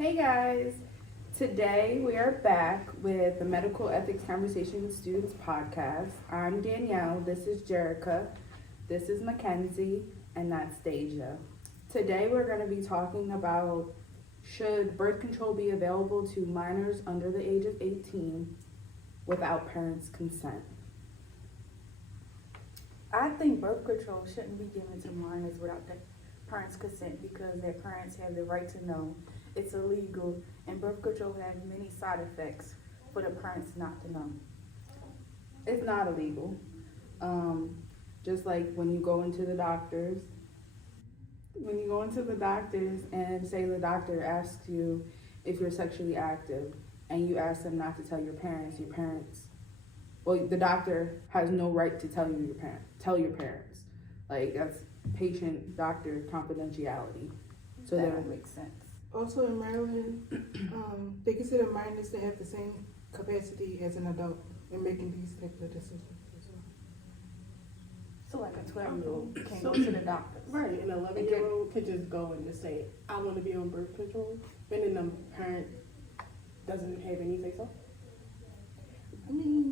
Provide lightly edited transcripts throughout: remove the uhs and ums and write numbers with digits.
Hey guys, today we are back with the Medical Ethics Conversation with Students podcast. I'm Danielle, this is Jerica, this is Mackenzie, and that's Deja. Today we're going to be talking about should birth control be available to minors under the age of 18 without parents' consent. I think birth control shouldn't be given to minors without their parents' consent because their parents have the right to know. It's illegal, and birth control has many side effects for the parents not to know. It's not illegal. Just like when you go into the doctors, and say the doctor asks you if you're sexually active and you ask them not to tell your parents, the doctor has no right to tell your parents. Like, that's patient-doctor confidentiality. So that would make sense. Also in Maryland, they consider minors to have the same capacity as an adult in making these type of decisions as well. So like a 12-year-old can go to the doctor. Right, an 11-year-old could just go and just say, I want to be on birth control, and then the parent doesn't have any say so.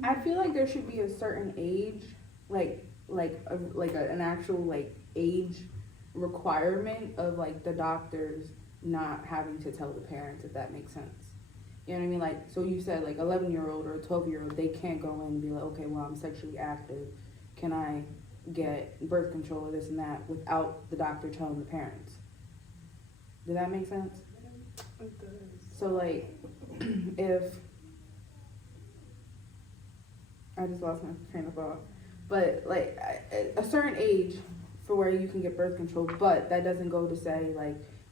I feel like there should be a certain age, an actual age requirement of the doctors not having to tell the parents, if that makes sense. You know what I mean? Like, so you said 11-year-old or a 12-year-old, they can't go in and be like, okay, well, I'm sexually active. Can I get birth control or this and that without the doctor telling the parents? Does that make sense? It does. So if I just lost my train of thought, but a certain age for where you can get birth control, but that doesn't go to say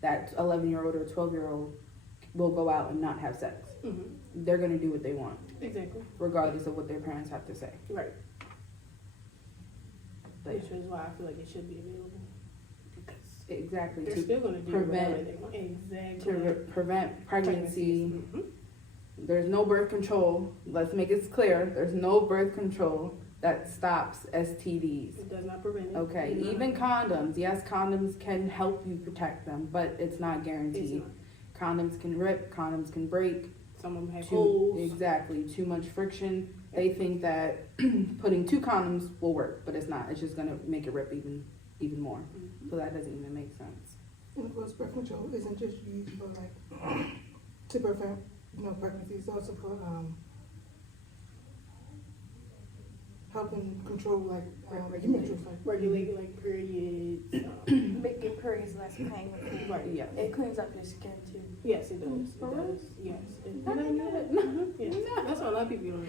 that 11-year-old or 12-year-old will go out and not have sex. Mm-hmm. They're gonna do what they want, Exactly. regardless of what their parents have to say. Right. Like, Which is why I feel like it should be available. exactly They're to still going to do prevent- whatever they want. Exactly. prevent pregnancy. Mm-hmm. There's no birth control. Let's make it clear. There's no birth control that stops STDs. It does not prevent it. Okay, Mm-hmm. even condoms. Yes, condoms can help you protect them, but it's not It's guaranteed. not. Condoms can rip, condoms can break. Some of them have holes. Exactly, too much friction. They think that putting 2 condoms will work, but it's not. It's just gonna make it rip even more. Mm-hmm. So that doesn't even make sense. And of course, birth control isn't just used for to prevent pregnancy. It's also for helping control human Regulate periods. Make your periods less painful. Right. Yeah. It cleans up your skin too. Yes, it does. For It real? does. Yes. I didn't know that. No. Yes. No. That's why a lot of people don't.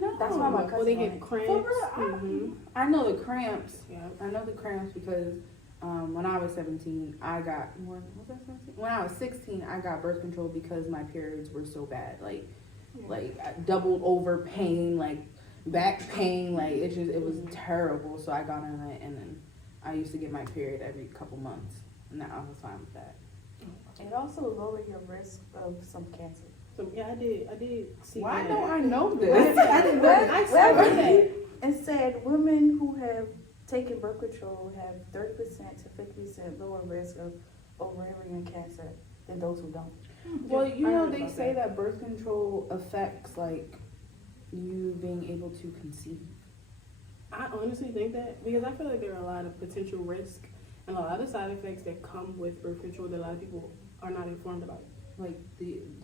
No. That's why my Or they cousin get on it. cramps. For real? Mm-hmm. I know the cramps. Yeah. I know the cramps because when I was 17, I got was I 17? When I was 16, I got birth control because my periods were so bad. Like I doubled over pain, back pain, it was terrible. So I got on it, and then I used to get my period every couple months, and I was fine with that. It also lowers your risk of some cancer. So yeah, I did see. Why that. don't I know I this? didn't know. I saw that. It said women who have taken birth control have 30% to 50% lower risk of ovarian cancer than those who don't. Well, I you know, heard they about say that birth control affects you being able to conceive. I honestly think that because I feel like there are a lot of potential risks and a lot of side effects that come with birth control that a lot of people are not informed about. The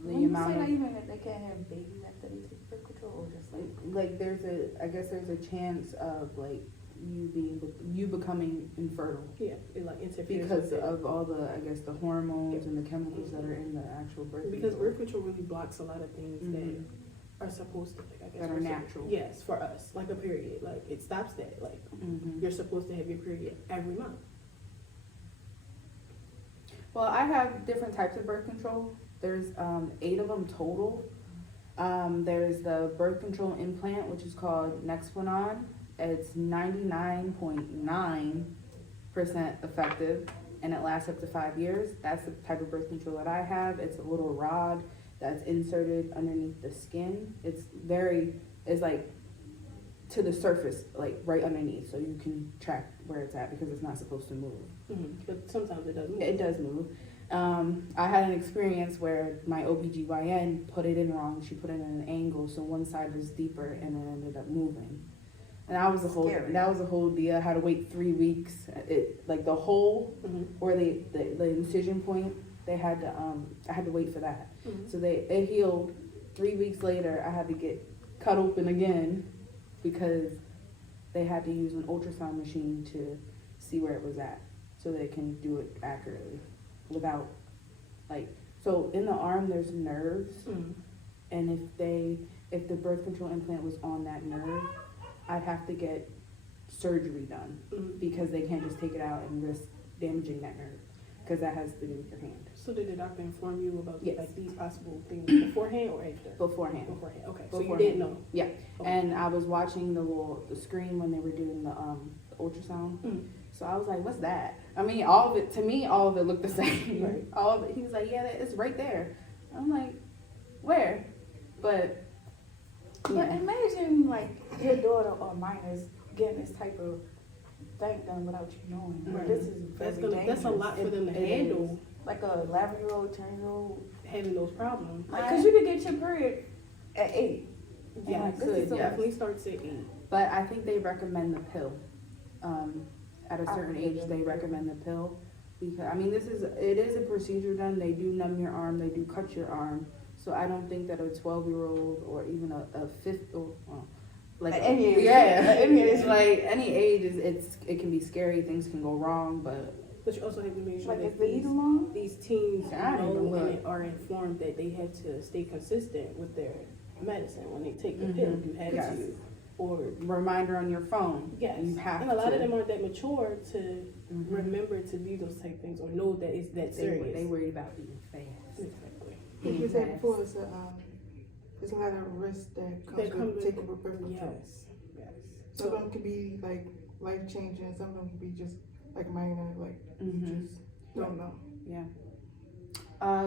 When you amount say of that, you mean that they can't have babies after they take birth control, or just there's a chance of you becoming infertile Yeah, it interferes because with it. of all the the hormones and the chemicals that are in the actual birth Because control. birth control really blocks a lot of things Mhm. that are supposed to That are natural. Yes, for us, like a period, it stops that. Mhm. You're supposed to have your period every month. Well, I have different types of birth control. There's 8 of them total. There's the birth control implant, which is called Nexplanon. It's 99.9% effective, and it lasts up to 5 years. That's the type of birth control that I have. It's a little rod that's inserted underneath the skin. It's to the surface, right underneath, so you can track where it's at because it's not supposed to move. Mm-hmm. But sometimes it doesn't. It does move. I had an experience where my OBGYN put it in wrong. She put it in an angle, so one side was deeper, and it ended up moving. And that was a whole deal. I had to wait 3 weeks. It like the hole or the incision point. They had to I had to wait for that. So it healed. 3 weeks later, I had to get cut open again because they had to use an ultrasound machine to see where it was at, so they can do it accurately without so in the arm there's nerves, and if the birth control implant was on that nerve, I'd have to get surgery done because they can't just take it out and risk damaging that nerve because that has to do with your hand. So did the doctor inform you about Yes. like these possible things beforehand or after? Beforehand. Okay. So Beforehand. you didn't know. Yeah. Okay. And I was watching the screen when they were doing the ultrasound. So I was like, what's that? I mean, all of it looked the same. Right. All of it, he was like, yeah, it's right there. I'm like, where? But imagine like your daughter or minors getting this type of thing done without you knowing. Right. This is very That's a lot for them to It handle, Like a 11-year-old, 10-year-old. having those problems. Like, cause you could get your period at 8. Yeah, This could, is so- yeah. definitely starts at 8. But I think they recommend the pill. At a certain age, they recommend the pill because I mean, it is a procedure done. They do numb your arm, they do cut your arm. So I don't think that a 12-year-old or even a fifth or like At any age. yeah, At any age. like any age it can be scary. Things can go wrong, but But you also have to make sure Like that if they eat along. these teens I don't know know. and are informed that they have to stay consistent with their medicine when they take the Mhm. pill. You have Yes. to, or reminder on your phone. yes, You have and a lot to. of them aren't that mature to Mhm. remember to do those type things or know that it's that serious. They worry about being fast. Exactly. Like you said before, it's a lot of risk that comes with taking birth control. Yes. Some of them can be like life changing. Some of them can be just like minor, like you Mhm. just don't know. Yeah.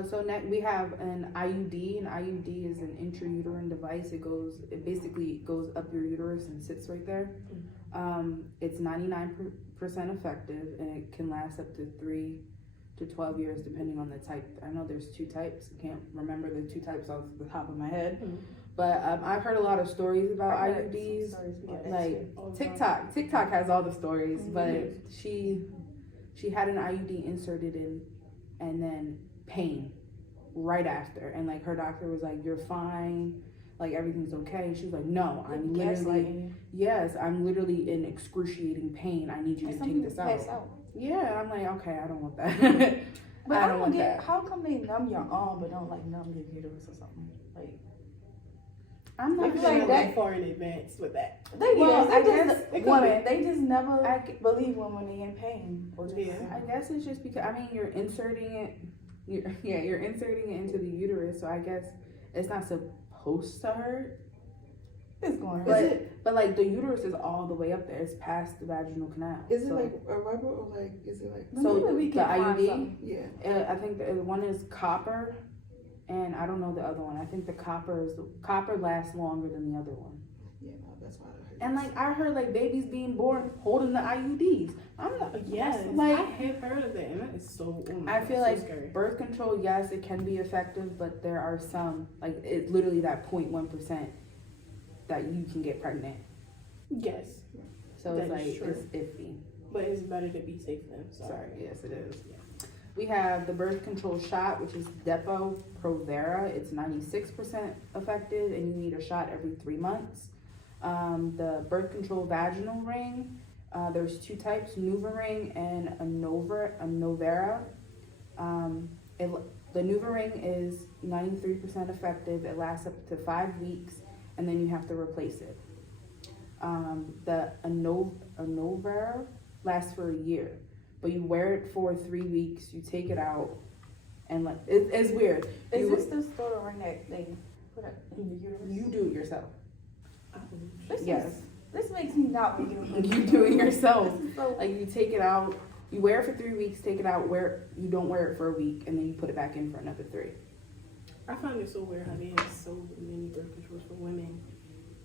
So next we have an IUD. An IUD is an intrauterine device. It basically goes up your uterus and sits right there. It's 99% effective, and it can last up to 3 to 12 years depending on the type. I know there's 2 types. I can't remember the 2 types off the top of my head, but I've heard a lot of stories about I heard some IUDs. stories about that Like too. TikTok has all the stories, Mhm. but she had an IUD inserted in, and then pain right after, and like her doctor was like, "You're fine, like everything's okay." She was like, "No, I'm literally I'm literally in excruciating pain. I need you to take this out." Yeah, I'm like, okay, I don't want that. But I don't want get that. how come they numb your arm but don't like numb your uterus or something? Like I'm not Like sure. that- far in advance with that. they Well, I they guess just it could women, they just never I g- believe when they in pain or just Yeah. I guess it's just because you're inserting it. You're inserting it into the uterus, so I guess it's not supposed to hurt. it's going But like the uterus is all the way up there. It's past the vaginal canal. Is it so, like a rubber or like is it like? So Maybe we the can find IUD, something. Yeah. I think the one is copper, and I don't know the other one. I think the copper lasts longer than the other one. Yeah, no, that's why I heard. And like I heard like babies being born holding the IUDs. I'm not. Yes, Like I have heard of that, and that is so. Oh my I God, feel so like scary. birth control, yes, it can be effective, but there are some like it's literally that 0.1% that you can get pregnant. Yes, So That it's is like true. it's iffy. but it's better to be safe than sorry. Sorry, yes it is. We have the birth control shot, which is Depo-Provera. It's 96% effective, and you need a shot every 3 months. The birth control vaginal ring, there's 2 types, NuvaRing and a Novera. The NuvaRing is 93% effective. It lasts up to 5 weeks, and then you have to replace it. The Novera lasts for a year, but you wear it for 3 weeks. You take it out, and like it's weird. Is this the sort of ring that they put up in the uterus? You do it yourself. This Yes, this makes me not want to you do it yourself. This is so Like you take it out, you wear it for 3 weeks, take it out, you don't wear it for a week, and then you put it back in for another 3. I find it so weird how they have so many birth controls for women,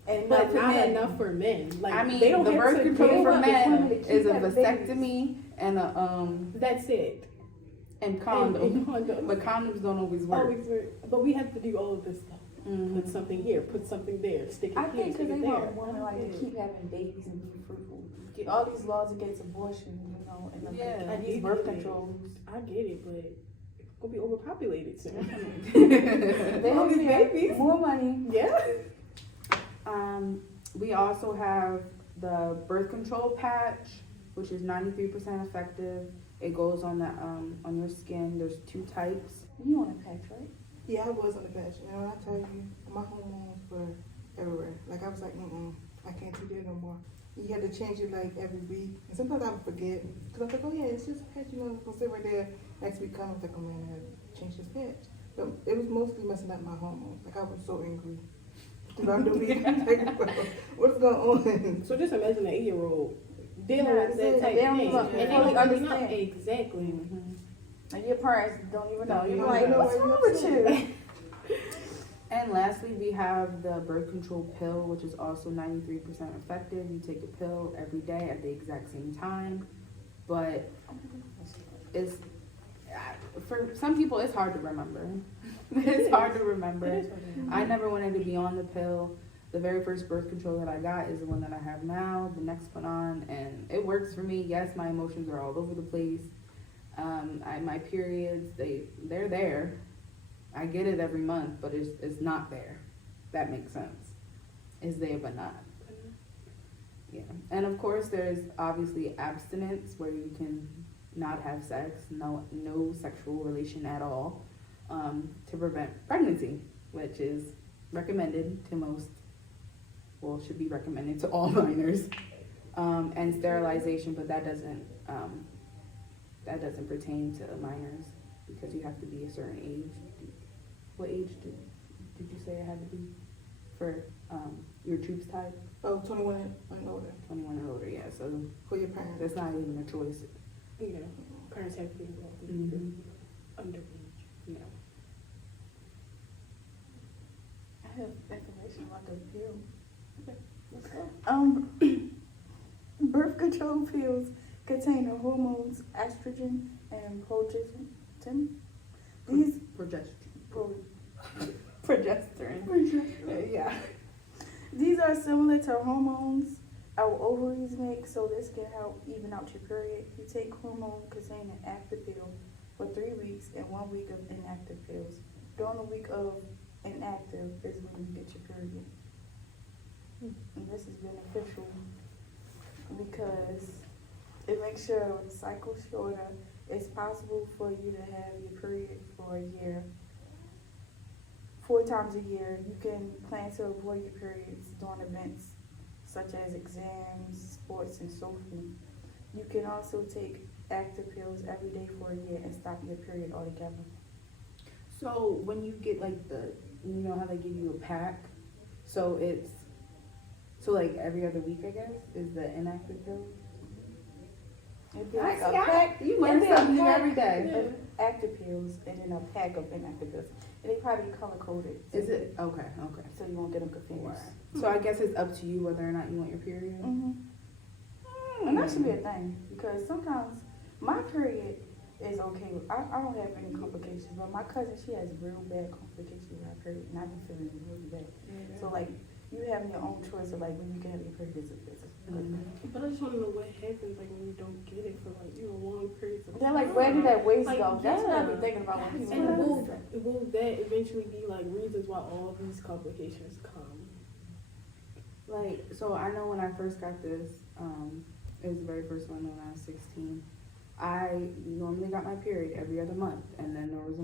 and but for not men. enough for men. Like I mean, they don't the have birth to control give for up men women to keep is a having babies. vasectomy and a That's it. And condoms. And condoms. But condoms don't always work. Always work. But we have to do all of this stuff. Mhm. Put something here, put something there, stick it I here, think stick because it they there. want women like to keep having babies and be fruitful. Get all these laws against abortion, you know, and, the, Yeah. and these birth controls. I get it, but it's gonna be overpopulated soon. They All don't these have babies. more money. Yeah. We also have the birth control patch, which is 93% effective. It goes on the on your skin. There's 2 types. You want a patch, right? Yeah, I was on the patch, and when I tell you, my hormones were everywhere. Like I was like, I can't do that no more. You had to change it like every week, and sometimes I would forget because I was like, oh yeah, it's just a patch. You know, it's gonna sit right there. Next week comes, like, oh man, I have to change this patch. But it was mostly messing up my hormones. Like I was so angry. Randomly, like, what's going on? So just imagine an 8-year-old dealing Yeah, with they that type don't of thing. even And they fully don't understand. Exactly. And your parents don't even know. You're Yeah, like, you know what's what, wrong you're with you? And lastly, we have the birth control pill, which is also 93% effective. You take a pill every day at the exact same time, but it's for some people it's hard to remember. It's hard to remember. I never wanted to be on the pill. The very first birth control that I got is the one that I have now, the Nexplanon, and it works for me. Yes, my emotions are all over the place. My periods, they're there. I get it every month, but it's not there. That makes sense. It's there but not. Yeah. And of course there's obviously abstinence where you can not have sex, no sexual relation at all, to prevent pregnancy, which is recommended to most, well, should be recommended to all minors, and sterilization, but that doesn't pertain to minors because you have to be a certain age. What age did you say it had to be for your troops type? Oh, 21 and older 21 or older, yeah. So for your parents. that's not even a choice. Yeah. Parents have to be involved in Mm-hmm. underage. Yeah. I have information about the pill. Let's go. Birth control pills contain the hormones estrogen and progesterone. These Progesterone. Yeah. These are similar to hormones our ovaries make, so this can help even out your period. You take hormone-containing active pill for 3 weeks and 1 week of inactive pills. During the week of inactive is when you get your period. And this is beneficial because it makes your cycle shorter. It's possible for you to have your period for a year. 4 times a year. You can plan to avoid your periods during events such as exams, sports, and so forth. You can also take active pills every day for a year and stop your period altogether. So when you get like you know how they give you a pack, so like every other week, I guess, is the inactive pill. It'd be like a Yeah, pack. you learn it'd be a something new pack every day. of active pills and then a pack of inactive pills. And they probably color coded. Is it okay? Okay. So you won't get them confused. So I guess it's up to you whether or not you want your period. And that should be a thing because sometimes my period is okay. I don't have any complications, but my cousin, she has real bad complications with her period, and I've been feeling really bad. So like, you having your own choice of like when you can have your period is a good thing. But I just want to know what happens like when you don't get it for like long periods of time. They're like, where did that waste Like, go? That's what I yeah. be thinking about when people. And have will that eventually be like reasons why all these complications come? Like, so I know when I first got this, it was the very first one when I was 16. I normally got my period every other month, and then there was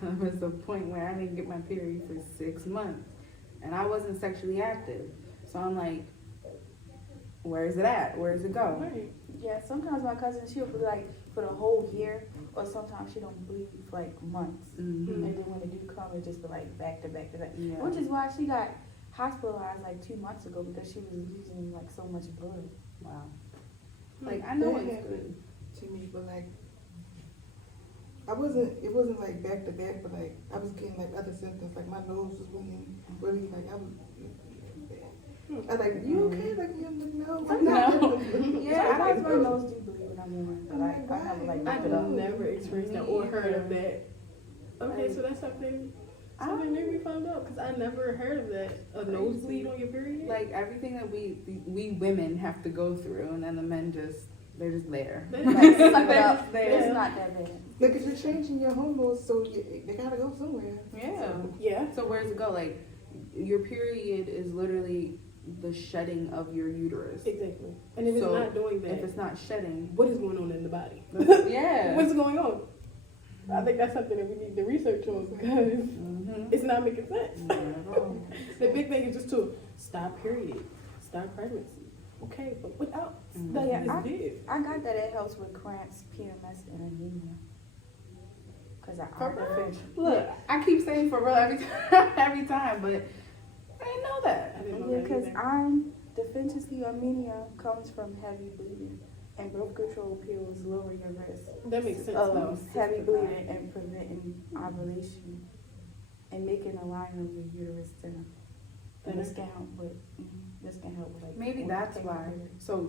there was a point where I didn't get my period for 6 months, and I wasn't sexually active. So I'm like, where is it at? Where does it go? Right. Yeah, sometimes my cousin, she'll be like for the whole year, or sometimes she don't bleed for like months. Mm-hmm. And then when it do come, it just be like back to back to back. Yeah. Which is why she got hospitalized like 2 months ago because she was losing like so much blood. Wow. Like, I know That it's happened to me, but like, it wasn't like back to back, but like, I was getting like other symptoms, like my nose was bleeding, really, like, I was like, you okay? Like, you no. Yeah, sometimes my nose do bleed when I'm on, but like, I never like Right. looked I've it up. never experienced that or heard of that. Okay, so that's something new we found out because I never heard of that. A nosebleed on your period? Like everything that we women have to go through, and then the men they're just there. They're Like, suck it They're up. just there. It's not that bad. Look, cause you're changing your hormones, so they gotta go somewhere. Yeah. Yeah. So where does it go? Like your period is literally the shedding of your uterus. Exactly. And if it's So, not doing that, If it's not shedding, what is going on in the body? yeah. What's going on? I think that's something that we need to research on because Mm-hmm. it's not making sense. The big thing is just to stop period, stop pregnancy. Okay, but without Mhm. studying Yeah, this big. I got that it helps with cramps, PMS, and anemia. Cause I For real? artificial. Look, I keep saying for real every time, every time, but I didn't know that. I didn't know Yeah, that cause either. deficiency anemia comes from heavy bleeding, and birth control pills lower your risk That makes sense though. of heavy bleeding and preventing ovulation, and making the lining of your uterus thinner. And this can help with, this can help with like. Maybe when that's you take why. your period. So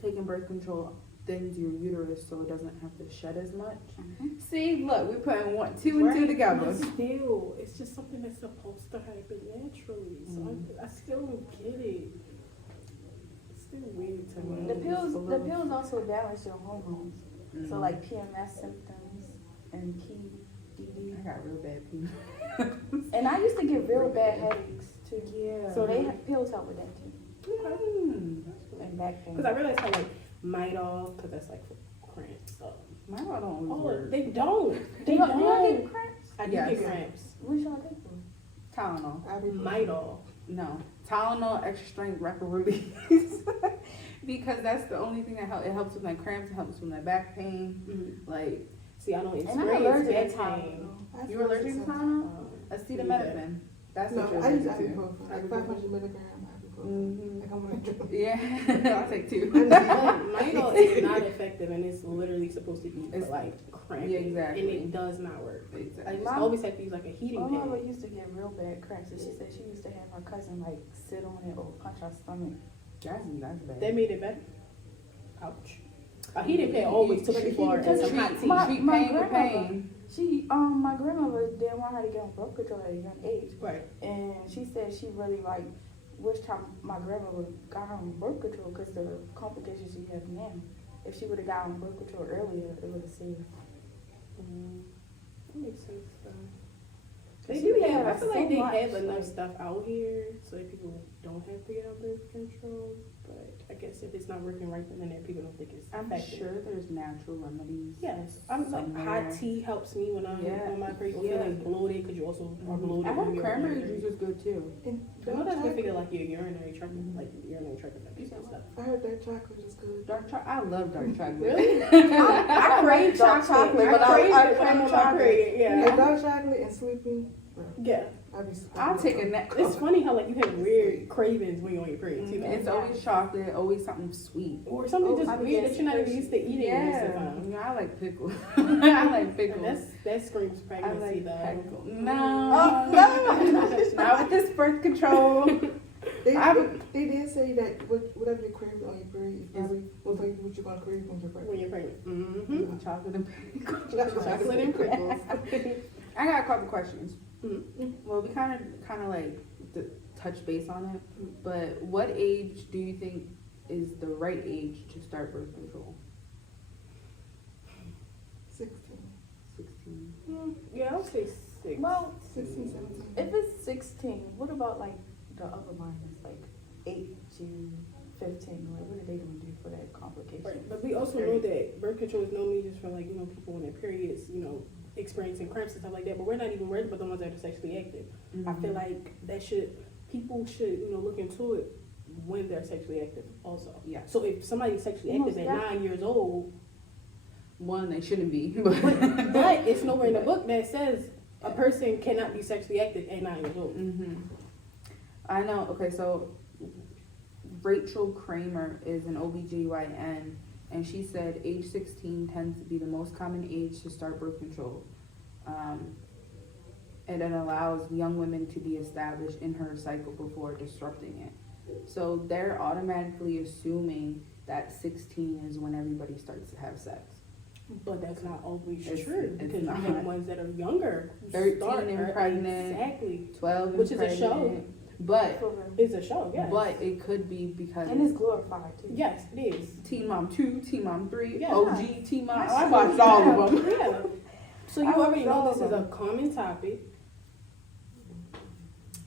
taking birth control thins your uterus so it doesn't have to shed as much. Mhm. See, look, we're putting two and two Right, together. but still, it's just something that's supposed to happen naturally. So I still don't get it. It's still weird to me. The pills, It's a little- also balance your hormones. So Mhm. like PMS symptoms and PDD. I got real bad pee. And I used to get real bad headaches too. Yeah. So pills help with that too. And back pain. Because I realized how like Midol, because that's like for cramps. Mine don't always Oh, work. they don't. They Do y'all don't. get cramps? I do Yes. get cramps. What y'all take for? Tylenol. Midol. No. Tylenol extra strength rapid release. Because that's the only thing that helps. It helps with my cramps. It helps with my back pain. Mm-hmm. Like, See, I don't And I'm experience allergic to that pain. Tylenol. you allergic to Tylenol? Um, Acetaminophen. That's No, what you're I use allergic to. ibuprofen, like 500 milligram ibuprofen. Mm-hmm. Like I'm gonna drink. Yeah, I'll take two. Midol is not effective, and it's literally supposed to be for It's- like cramping, Yeah, exactly. and it does not work. I Exactly. just Mom- always have to use like a heating My mama pad. used to get real bad cramps, and she said she used to have her cousin like sit on it or punch her stomach. That's bad. That made it better. Ouch. A heating pad always took Treat- people because and some treat- hot tea. my- Treat my pain with grandmother- pain. My grandmother didn't want her to get on birth control at a young age, Right. and she said she really like wished how my grandmother got her on birth control because the complications she have now. If she would have got on birth control earlier, it would have saved. That makes sense. They She do had, have. I like, feel like so they much, have enough like- stuff out here so that people don't have to get on birth control. But I guess if it's not working right, then people don't think it's I'm effective. sure there's natural remedies. Yes, I'm like somewhere. hot tea helps me when I'm Yeah. on my period. Or Yeah. feeling bloated because you also are bloated. I when heard you're cranberry on your juice is good too. And I know dark that's gonna figure chocolate, like your urinary tract, like urinary tract infections and stuff. I heard that chocolate is good. Dark chocolate. I love dark chocolate. Really? I crave dark chocolate, but crave I it when I'm crave on my chocolate. period. Yeah. And dark chocolate and sleeping. Yeah. I'll take a nap. It's funny how like you have weird cravings when you're on your period too. It's always chocolate, always something sweet. Or something Oh, just I weird guess that you're not even used to eating most of the Yeah, time. I like pickles. I like And pickles. that screams I pregnancy like though. pickles. No, not with this birth control. They did say that whatever you crave on your period is probably will tell you what you're gonna crave when you're When pregnant. you're pregnant. Mm-hmm. Chocolate and pickles. Chocolate and prickles. I got a couple questions. Mhm. Well, we kind of like touch base on it, but what age do you think is the right age to start birth control? 16, 16. Yeah, I would say 6. Well, 16, 17. if it's 16, what about like the other minors, like 8 to 15? Like, what are they gonna do for that complication? Right. But we also know that birth control is normally just for like, people in their periods, experiencing cramps and stuff like that. But we're not even worried about the ones that are sexually active. I feel like people should, look into it when they're sexually active also. Yeah. So if somebody's sexually Most active at 9 years old, One, they shouldn't be. but it's nowhere in the book that says a person cannot be sexually active at 9 years old. Mm-hmm. I know. Okay, so Rachel Kramer is an OBGYN, and she said age 16 tends to be the most common age to start birth control. And it allows young women to be established in her cycle before disrupting it. So they're automatically assuming that 16 is when everybody starts to have sex. But that's not always It's- true it's because you not. have ones that are younger, who 13 start and early. pregnant. Exactly, 12 and Which is a pregnant. show. But For real. it's a show. Yes, but it could be because And it's glorified too. yes, it is. Teen Mom 2, Teen Mom 3, Yeah. OG, Teen Mom. That's I true. watched all of them. Yeah. So you I already know love this is a them. common topic.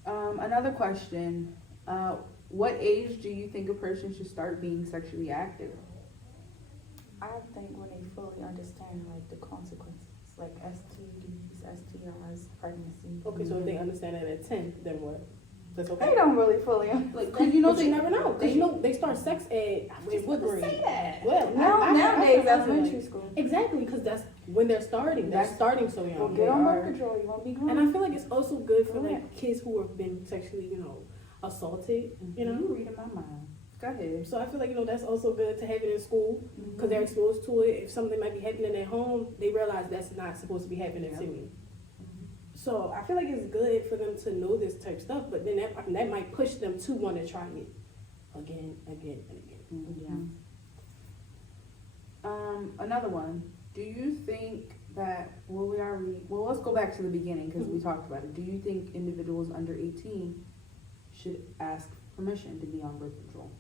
Another question. What age do you think a person should start being sexually active? I think when they fully understand like the consequences, like STDs, STIs, pregnancy. Okay, so if they understand it at 10, then what? That's okay. They don't really fully understand. Like, cause you know But they you never know. Because you know they start sex ed in what grade? say that. Well, No, I nowadays feel elementary like- school. Exactly, because that's when they're starting. They're That's- starting so Well, young. get on They birth are. control. You won't be grown. And I feel like it's also good for Right. like kids who have been sexually, assaulted. You know. You reading my mind. Go ahead. So I feel like that's also good to have it in school because they're exposed to it. If something might be happening at home, they realize that's not supposed to be happening to me. So I feel like it's good for them to know this type of stuff, but then that might push them to want to try it again, and again. Another one. Do you think that let's go back to the beginning because we talked about it. Do you think individuals under 18 should ask permission to be on birth control?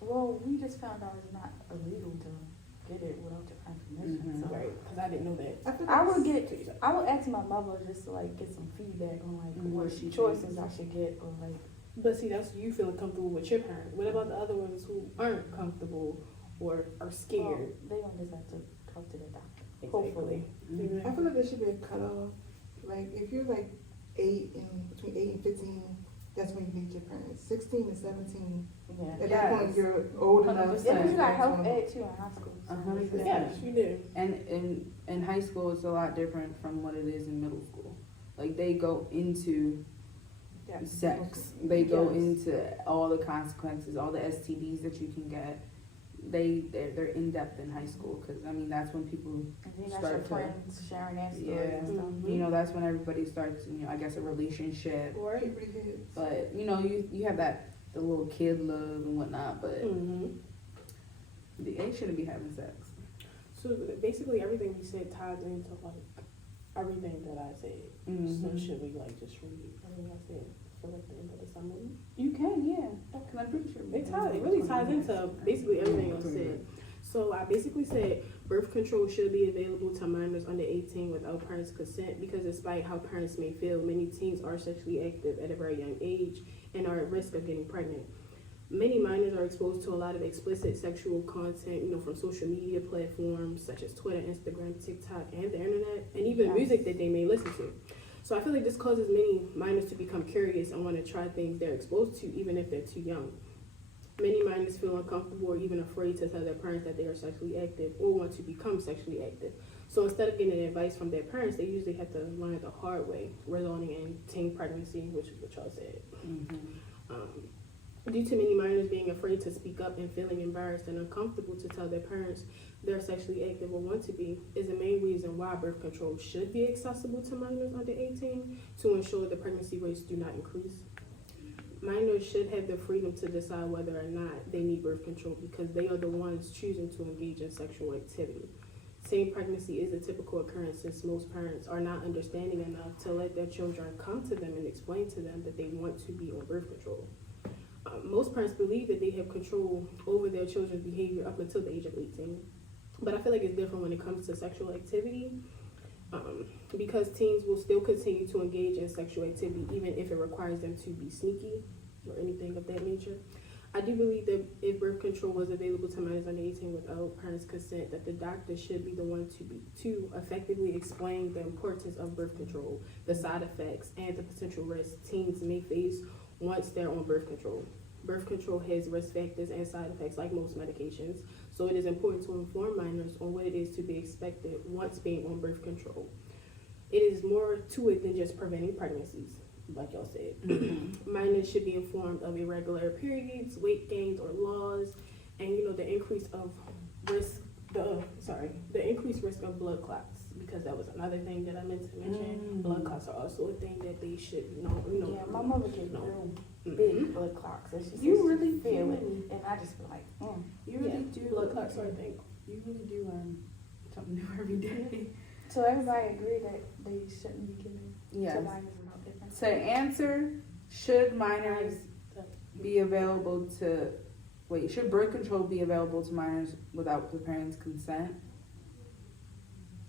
Well, we just found out it's not illegal to get it without your permission. Mhm. So. Right, because I didn't know that. I, feel I like would I would ask my mother just to like get some feedback on like What what she choices I should get or like. But see, that's you feeling comfortable with your parent. What about the other ones who aren't comfortable or are Well, scared? they gonna just have to talk to their doctor. Exactly. Hopefully. I feel like there should be a cutoff. Like if you're like between 8 and 15, that's when you need your parents. 16 and 17, Yeah. at Yes. that point you're old enough. 100%. Yeah, but you got to- health ed too in high school. So 100%. Yes, you do. And in high school, it's a lot different from what it is in middle school. Like they go into Yeah. sex, they go Yes. into all the consequences, all the STDs that you can get. They're in depth in high school because I mean that's when people And then you got start your to- friends sharing their stories Yeah. and stuff. Mhm. you know that's when everybody starts I guess a relationship. Right. Puberty hits. But you have the little kid love and whatnot. But Mm-hmm. they shouldn't be having sex. So basically, everything we said ties into like everything that I said. So Mhm. should we like just read everything I said for like the end of the summary? You can, yeah. Because I'm pretty sure It really ties into basically everything I said. So I basically said birth control should be available to minors under 18 without parents' consent because despite how parents may feel, many teens are sexually active at a very young age and are at risk of getting pregnant. Many minors are exposed to a lot of explicit sexual content, from social media platforms such as Twitter, Instagram, TikTok, and the internet, and even Yes. music that they may listen to. So I feel like this causes many minors to become curious and want to try things they're exposed to, even if they're too young. Many minors feel uncomfortable or even afraid to tell their parents that they are sexually active or want to become sexually active. So instead of getting advice from their parents, they usually have to learn it the hard way, resulting in teen pregnancy, which is what y'all said. Due to many minors being afraid to speak up and feeling embarrassed and uncomfortable to tell their parents they're sexually active or want to be, is the main reason why birth control should be accessible to minors under 18 to ensure the pregnancy rates do not increase. Minors should have the freedom to decide whether or not they need birth control because they are the ones choosing to engage in sexual activity. Teen pregnancy is a typical occurrence since most parents are not understanding enough to let their children come to them and explain to them that they want to be on birth control. Most parents believe that they have control over their children's behavior up until the age of 18. But I feel like it's different when it comes to sexual activity because teens will still continue to engage in sexual activity even if it requires them to be sneaky or anything of that nature. I do believe that if birth control was available to minors under 18 without parents' consent, that the doctor should be the one to effectively explain the importance of birth control, the side effects, and the potential risks teens may face once they're on birth control. Birth control has risk factors and side effects like most medications, so it is important to inform minors on what it is to be expected once being on birth control. It is more to it than just preventing pregnancies, like y'all said. Minors should be informed of irregular periods, weight gains or loss, and the increased risk of blood clots because that was another thing that I meant to mention. Blood clots are also a thing that they should know. Yeah, my mother gets know. real Mhm. big blood clots, and she says You she really feel it, do. and I just feel like, You really Yeah, do. blood clots are a thing. You really do learn something new every day. So everybody agree that they shouldn't be given Yes. to minors without different. So answer, should minors be available to, should birth control be available to minors without the parents' consent?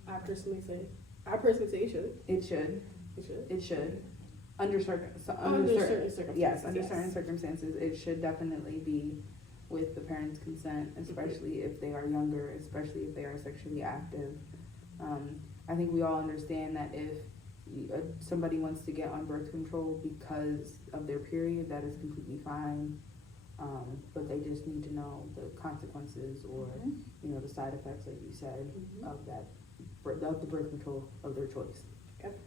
I personally say it should. It should. It should. It should. Under certain circumstances. yes, under certain circumstances, it should definitely be with the parents' consent, especially if they are younger, especially if they are sexually active. I think we all understand that if somebody wants to get on birth control because of their period, that is completely fine. But they just need to know the consequences or, the side effects, like you said, of the birth control of their choice. Yep.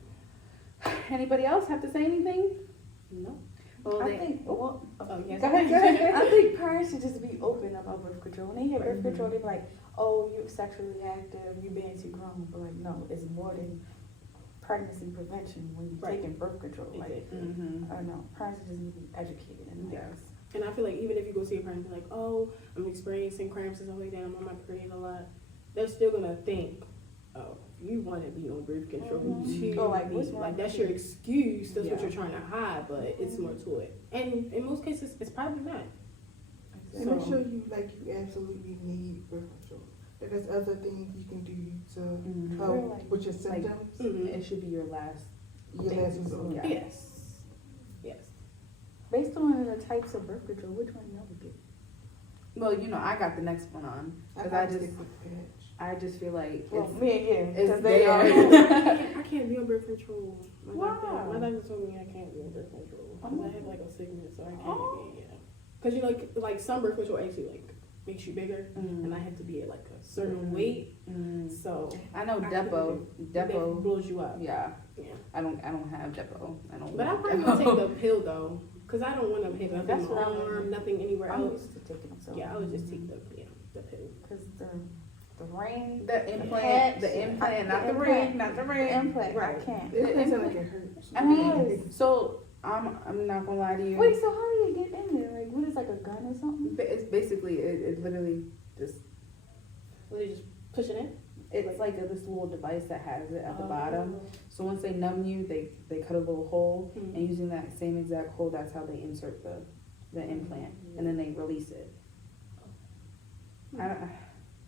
Anybody else have to say anything? No. Well, I think, Oh, yes. Go ahead. I think parents should just be open about birth control. When they hear birth control, they be like, "Oh, you're sexually active, you're being too grown." But like, no, it's more than pregnancy prevention when you're Right. taking birth control. Like, Mm-hmm. I don't know, parents just need to be educated in that. Yes. And I feel like even if you go see a parent and be like, oh, I'm experiencing cramps and stuff like that, I'm on my period a lot, they're still gonna think, oh, you want to be on birth control too. Oh, like, what's wrong Like, that's with your you? excuse. That's what Yeah. you're trying to hide, but it's more to it. And in most cases, it's probably not. And make sure you absolutely need birth control. Like, there's other things you can do to help Really? with your symptoms. It should be your last. Your last resort. Yeah. Yes. Yes. Based on the types of birth control, which one y'all would get? Well, I got the next one on because I probably just, stick with the patch. I just feel like Well, it's, me and you, it's because they are. there. I can't be on birth control. Wow. My doctor told me I can't be on birth control because I have like a sickness, so I can't Oh. be. Yeah. Because like some birth control actually makes you bigger, and I have to be at like a certain weight. So I know I Depo. that Depo. blows you up. Yeah. Yeah. I don't have Depo. I don't. But I'm want probably gonna Depo. take the pill though, because I don't want to have nothing That's in my what I would arm, do. nothing anywhere I'm else. used to taking them, so. Yeah, I would just take the pill. Because the ring, The implant, Patch. not the The ring, implant. not the the ring. implant, I Right. can't. It depends on like it hurts. I mean, Yes. so I'm not gonna lie to you. Wait, so how do you get in there? Like, what is like a gun or something? It's basically it literally just Will they just push it in? it's like this little device that has it at the Oh. bottom. So once they numb you, they cut a little hole, Mhm. and using that same exact hole, that's how they insert the implant, and then they release it. I don't,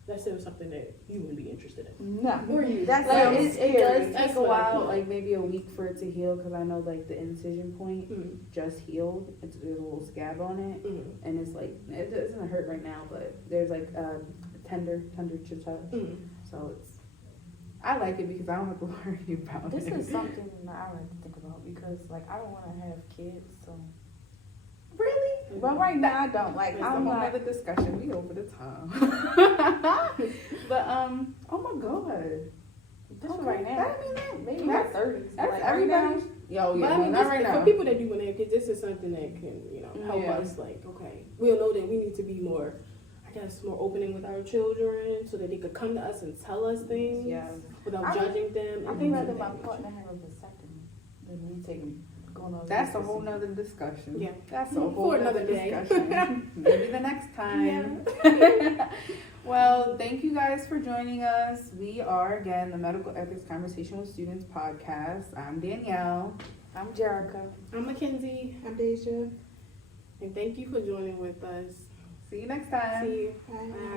That's still something that you wouldn't be interested in. No. Or you. That's like sounds it scary. does That's take a what I while, feel. like maybe a week for it to heal, because I know like the incision point just healed. There's a little scab on it, and it's like it doesn't hurt right now, but there's like a tender to touch. So I like it because I don't have to worry about This it. is something that I like to think about because, like, I don't want to have kids, so. Really? But right now, I don't. Like, It's a I'm whole not. other discussion. We over the time. But oh my god. Just Okay. right now. I mean, that- Maybe in my 30s. That's Like, everybody. right Yo, But yeah, I mean, not right now. for people that do want to have kids, this is something that can, help Yeah. us. Like, okay, we'll know that we need to be more, more opening with our children, so that they could come to us and tell us things Yes. without I- judging them. now. I and think things rather of my that partner have a vasectomy than me going on. That's a whole nother discussion. Yeah. That's a For whole another nother day. discussion. Maybe the next time. Well, thank you guys for joining us. We are again the Medical Ethics Conversation with Students podcast. I'm Danielle. I'm Jerica. I'm Mackenzie, I'm Deja. and thank you for joining with us. See you next time. See you. Bye. Bye.